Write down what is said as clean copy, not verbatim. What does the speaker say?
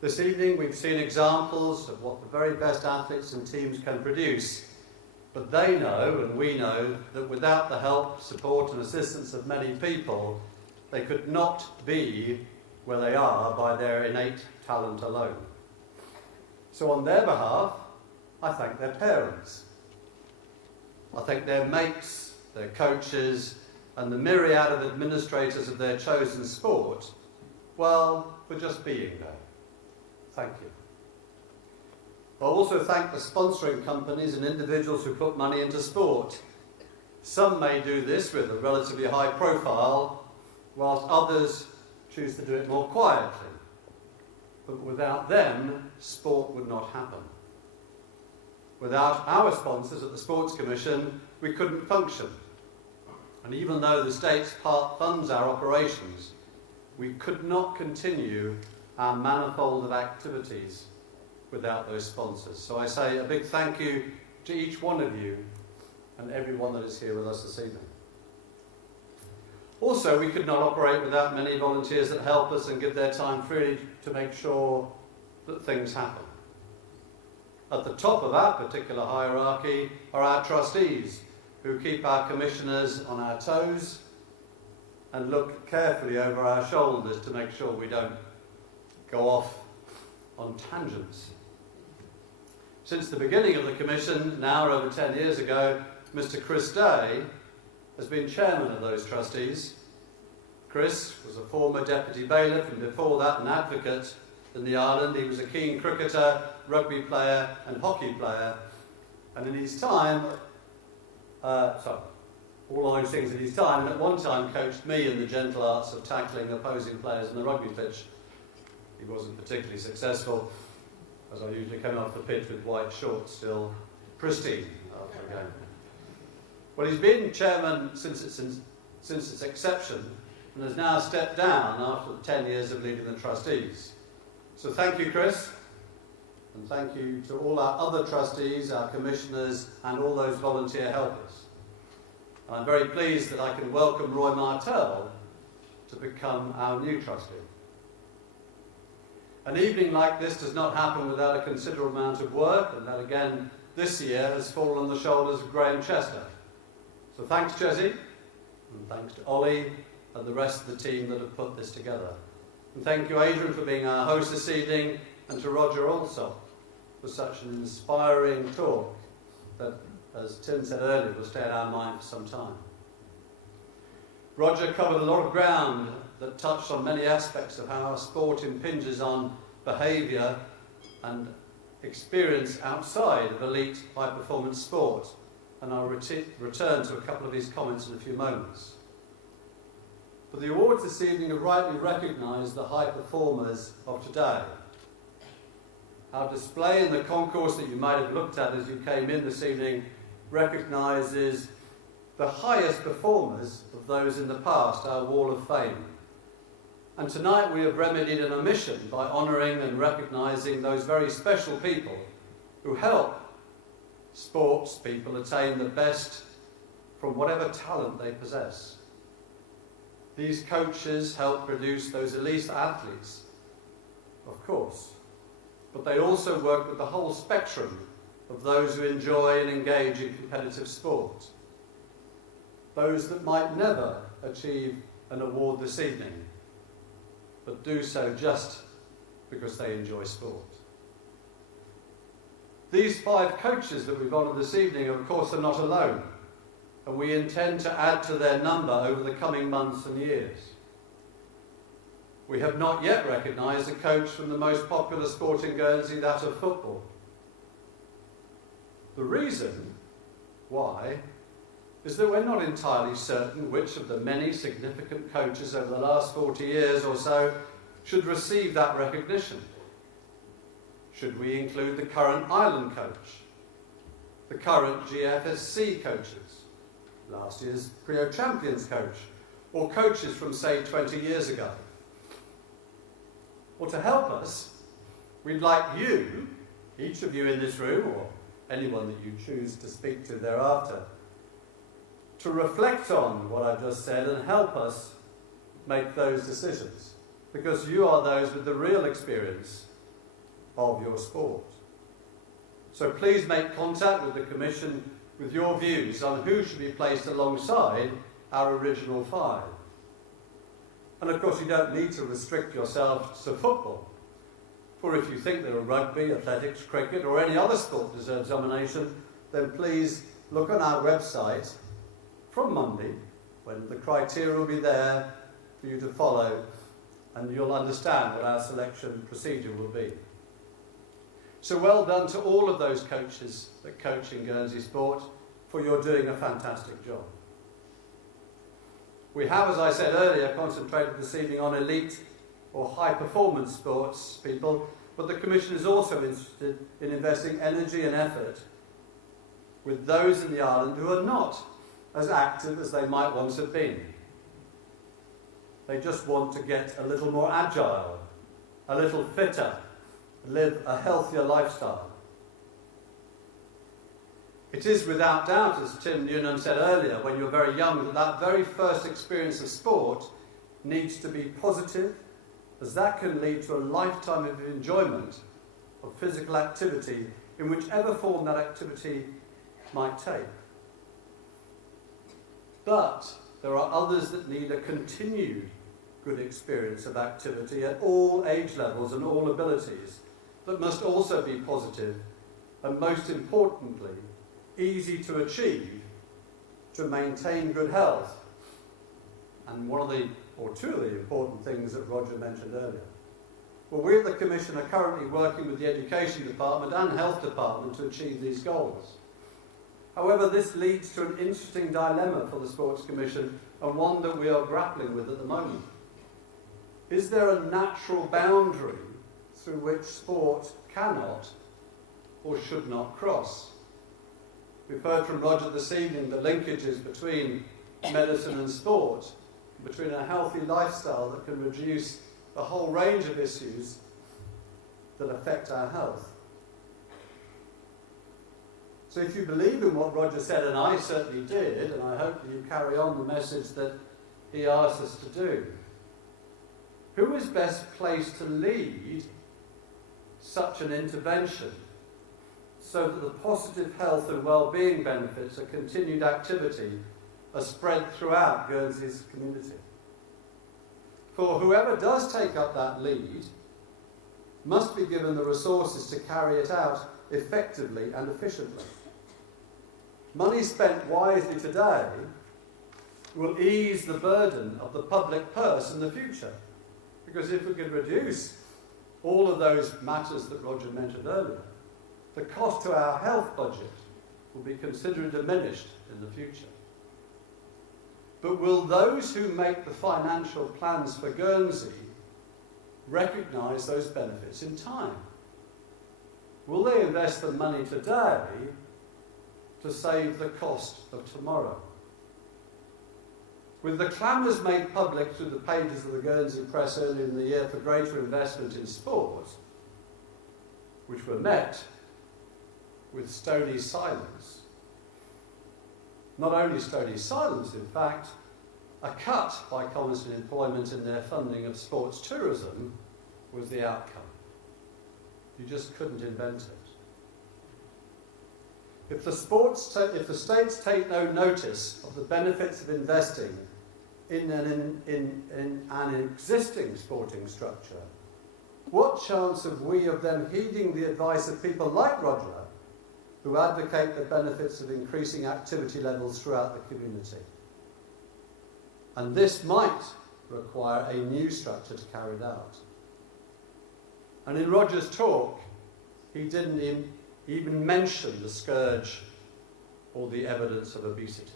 This evening we've seen examples of what the very best athletes and teams can produce, but they know, and we know, that without the help, support and assistance of many people, they could not be where they are by their innate talent alone. So on their behalf, I thank their parents. I thank their mates, their coaches, and the myriad of administrators of their chosen sport, well, for just being there. Thank you. I also thank the sponsoring companies and individuals who put money into sport. Some may do this with a relatively high profile, whilst others choose to do it more quietly. But without them, sport would not happen. Without our sponsors at the Sports Commission, we couldn't function. And even though the state's part funds our operations, we could not continue our manifold of activities without those sponsors. So I say a big thank you to each one of you and everyone that is here with us this evening. Also, we could not operate without many volunteers that help us and give their time freely to make sure that things happen. At the top of our particular hierarchy are our trustees, who keep our commissioners on our toes and look carefully over our shoulders to make sure we don't go off on tangents. Since the beginning of the Commission, now over 10 years ago, Mr. Chris Day has been chairman of those trustees. Chris was a former deputy bailiff and before that an advocate in the island. He was a keen cricketer, rugby player and hockey player, and in his time, all those things in his time, and at one time coached me in the gentle arts of tackling opposing players on the rugby pitch. He wasn't particularly successful, as I usually came off the pitch with white shorts, still pristine after a game. Well, he's been chairman since its inception and has now stepped down after 10 years of leading the trustees. So thank you, Chris, and thank you to all our other trustees, our commissioners, and all those volunteer helpers. And I'm very pleased that I can welcome Roy Martell to become our new trustee. An evening like this does not happen without a considerable amount of work, and that again this year has fallen on the shoulders of Graham Chester. So thanks, Jesse, and thanks to Ollie and the rest of the team that have put this together. And thank you, Adrian, for being our host this evening, and to Roger also for such an inspiring talk that, as Tim said earlier, will stay in our mind for some time. Roger covered a lot of ground that touched on many aspects of how our sport impinges on behaviour and experience outside of elite high-performance sport, and I'll return to a couple of his comments in a few moments. But the awards this evening have rightly recognised the high performers of today. Our display in the concourse that you might have looked at as you came in this evening recognises the highest performers of those in the past, our Wall of Fame. And tonight we have remedied an omission by honouring and recognising those very special people who help sports people attain the best from whatever talent they possess. These coaches help produce those elite athletes, of course, but they also work with the whole spectrum of those who enjoy and engage in competitive sport. Those that might never achieve an award this evening, but do so just because they enjoy sport. These 5 coaches that we've honoured this evening, of course, are not alone, and we intend to add to their number over the coming months and years. We have not yet recognised a coach from the most popular sport in Guernsey, that of football. The reason why is that we're not entirely certain which of the many significant coaches over the last 40 years or so should receive that recognition. Should we include the current Ireland coach, the current GFSC coaches, last year's Prio Champions coach, or coaches from, say, 20 years ago? Well, to help us, we'd like you, each of you in this room, or anyone that you choose to speak to thereafter, to reflect on what I've just said and help us make those decisions, because you are those with the real experience of your sport. So please make contact with the Commission with your views on who should be placed alongside our original 5. And of course you don't need to restrict yourself to football, for if you think that rugby, athletics, cricket or any other sport deserves nomination, then please look on our website from Monday, when the criteria will be there for you to follow, and you'll understand what our selection procedure will be. So well done to all of those coaches that coach in Guernsey Sport, for you're doing a fantastic job. We have, as I said earlier, concentrated this evening on elite or high-performance sports people, but the Commission is also interested in investing energy and effort with those in the island who are not as active as they might once have been. They just want to get a little more agile, a little fitter, live a healthier lifestyle. It is without doubt, as Tim Newnham said earlier, when you're very young, that that very first experience of sport needs to be positive, as that can lead to a lifetime of enjoyment of physical activity in whichever form that activity might take. But there are others that need a continued good experience of activity at all age levels and all abilities, that must also be positive and, most importantly, easy to achieve to maintain good health. And one of the, or two of the important things that Roger mentioned earlier. Well, we at the Commission are currently working with the Education Department and Health Department to achieve these goals. However, this leads to an interesting dilemma for the Sports Commission, and one that we are grappling with at the moment. Is there a natural boundary through which sport cannot or should not cross? We've heard from Roger this evening the linkages between medicine and sport, between a healthy lifestyle that can reduce a whole range of issues that affect our health. So if you believe in what Roger said, and I certainly did, and I hope that you carry on the message that he asked us to do, who is best placed to lead such an intervention so that the positive health and well-being benefits of continued activity are spread throughout Guernsey's community? For whoever does take up that lead must be given the resources to carry it out effectively and efficiently. Money spent wisely today will ease the burden of the public purse in the future. Because if we can reduce all of those matters that Roger mentioned earlier, the cost to our health budget will be considerably diminished in the future. But will those who make the financial plans for Guernsey recognise those benefits in time? Will they invest the money today to save the cost of tomorrow? With the clamours made public through the pages of the Guernsey Press earlier in the year for greater investment in sport, which were met with stony silence, not only stony silence, in fact, a cut by Coniston Employment in their funding of sports tourism was the outcome. You just couldn't invent it. If the states take no notice of the benefits of investing in an existing sporting structure, what chance have we of them heeding the advice of people like Roger, who advocate the benefits of increasing activity levels throughout the community? And this might require a new structure to carry it out. And in Roger's talk, he didn't even mention the scourge or the evidence of obesity.